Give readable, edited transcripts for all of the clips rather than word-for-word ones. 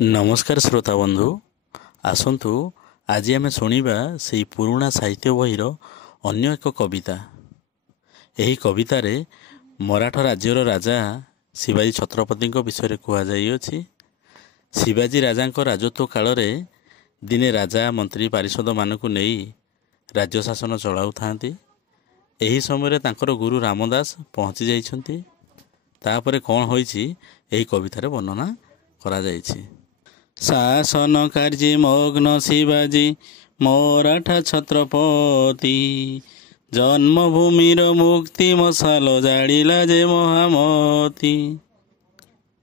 नमस्कार श्रोता बंधु आसतु आज आम शुणा से पुराणा साहित्य बहीर अन्य एक कविता। यही कवितार मराठा राज्यर राजा शिवाजी छत्रपति विषय कहुई। शिवाजी राजा राजत्व काल दिने राजा मंत्री पारिषद मानक नहीं राज्य शासन चलाऊ था। यही समय तांकर गुरु रामदास पहुँची जाइछन्ति। तापर कौन होइछि एही कवितार वर्णना करा जाइछि। शासन कार्य मग्न शिवाजी मराठा छत्रपति जन्मभूमिर मुक्ति मशाल जाड़िला जे महामती।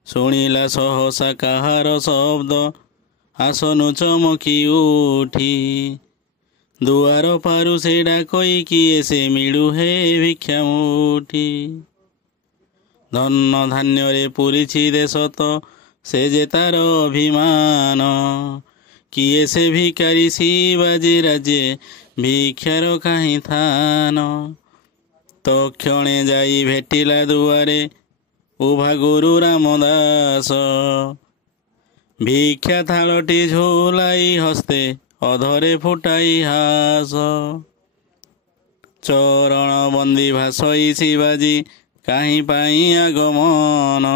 शुणिला सहसा काहार शब्द आसनु चमकी उठी दुआर पारु से डाकई किए से मिलू हे भिक्षामुठी। धन धान्य रे पूरी देश तो से जे तार अभिमान किए से भिकारी शिवाजी राज्ये भिक्षार काहीं थान। तो क्षणे जाई भेटिला दुआरे उभा गुरु रामदास भिक्षा थालटी झोलाई हस्ते अधरे फुटाई हास। चरण बंदी भासई शिवाजी काहीं पाई आगमन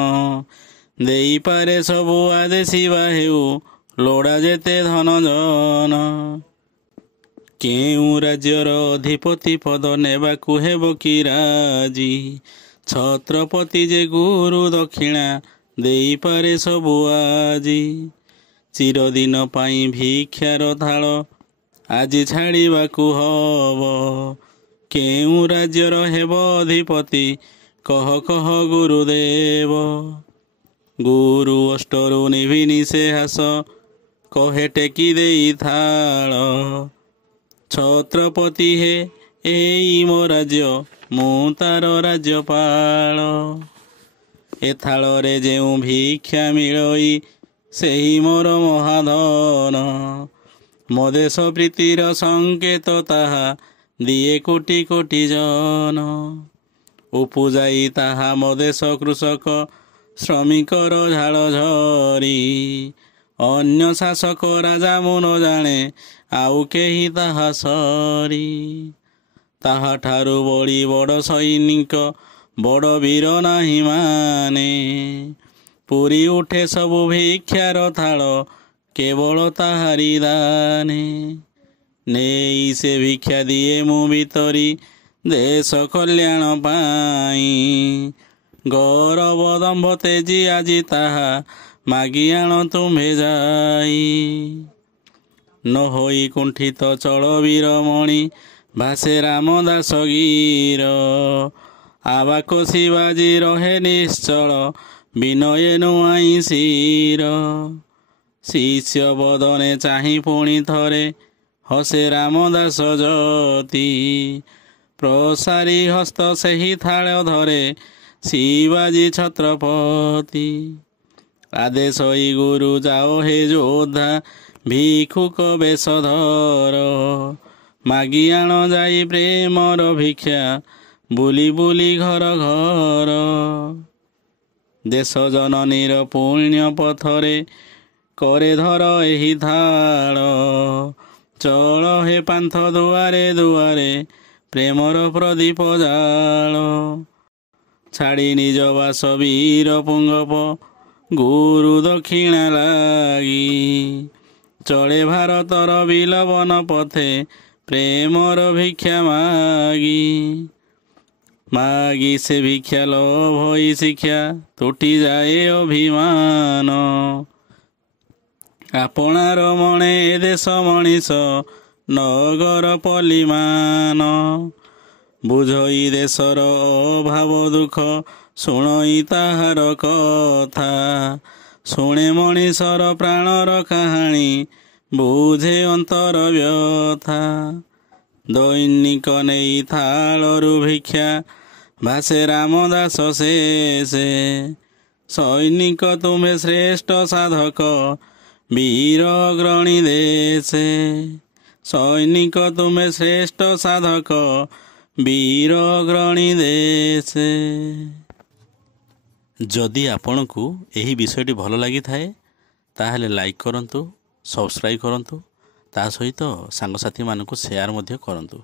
देई पारे सबु आदेशिवा हेउ लोड़ा जेते धन जन। केउ राज्यर अधिपति पद नेबाकु हेब कि राजी छत्रपति जे गुरु दक्षिणा देई पारे सबु आजी। चिरदिन पाई भिक्षार थाल आजी छाड़िबाकु हब केउ राज्यर हेब अधिपति कह कह गुरुदेव। गुरु अष्टरु निभिनी से हास कहे टेकी देई थाल छत्रपति हे एई मो राज्य मु तार राज्यपाल। ए थाल रे जेउ भिक्षा मिलई सेही मोर महाधन मो देश प्रीतिर संकेत ताहा दिए कोटि कोटि जन। उपजाई ताहा मो देश कृषक श्रमिकर झाल झरी अन्य शासक राजा मु न जाने आउ केही ताहा सरी। ताहा ठारु बड़ी बड़ सैनिक बड़ वीर नाही माने पूरी उठे सबु भिक्षार थाल केवल ताहारी दाने। नेई से भिक्षा दिए मु भितरी देश कल्याण पाई गौरव दम्भ तेजी आजी ताहा मागी आण तुम्हे जाई। न होई कुंठित चल वीर मणि भासे रामदास गीर आवाको शिवाजी रहे निश्चल विनये नुआई शिर। शिष्य बदने चाही पुणी थरे हसे रामदास जति प्रसारी हस्त सेही थाल धरे शिवाजी छत्रपति। आदेशई गुरु जाओ हे योद्धा भिक्षुक बेश धर मागी आण जाई प्रेमर भिक्षा बुली बुली घर घर। देश जननीर पुण्य पथरे करे धर एही थाल चल हे पांथ दुआरे दुआरे प्रेमर प्रदीप जाल। छाड़ी निज बास वीर पुंगप गुरु दक्षिणा लागी चले भारतर बिलवन पथे प्रेमर भिक्षा मागी। मागी से भिक्षा लोभ होई शिक्षा तुटी जाए अभिमान आपणार मणे देश मनीष नगर पलिमान। बुझई देशर अभाव दुख शुणई ताहार कथा शुणे मनीषर प्राणर काहाणी बुझे अंतर व्यथा। दैनिक नेई थालरु भिक्षा भासे रामदास शेषे सैनिक तुम्हें श्रेष्ठ साधक वीर अग्रणी देशे। सैनिक तुम्हें श्रेष्ठ साधक वीर अग्रणी देशे। जदि आपणकु एही विषयटी भल लगी थाए ତାହେଲେ ଲାଇକ୍ କରନ୍ତୁ, ସବସ୍କ୍ରାଇବ୍ କରନ୍ତୁ, ତା ସହିତ ସାଙ୍ଗସାଥିମାନଙ୍କୁ ସେୟାର ମଧ୍ୟ କରନ୍ତୁ।